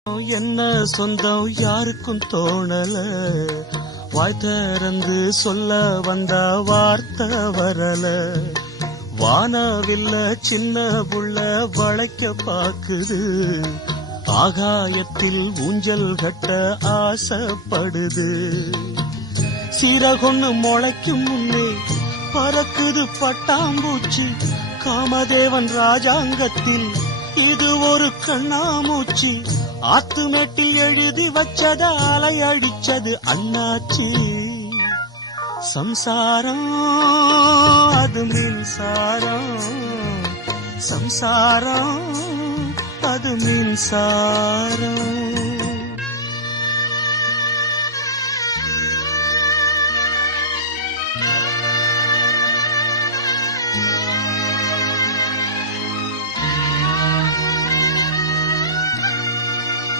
என்ன சொந்தம் யாருக்கும் தோணல, வாய் திறந்து சொல்ல வந்த வார்த்தை வரல. வானவில்ல சின்ன புள்ள வளைக்க பாக்குது, ஆகாயத்தில் ஊஞ்சல் கட்ட ஆசைப்படுது. சீரகொன்னு முளைக்கும் முன்னே பறக்குது பட்டாம்பூச்சி, காமதேவன் ராஜாங்கத்தில் இது ஒரு கண்ணாமூச்சி. ஆத்துமேட்டில் எழுதி வச்சத அலை அடிச்சது அண்ணாச்சி. சம்சாரம் அது மின்சாரம், சம்சாரம் அது மின்சாரம்.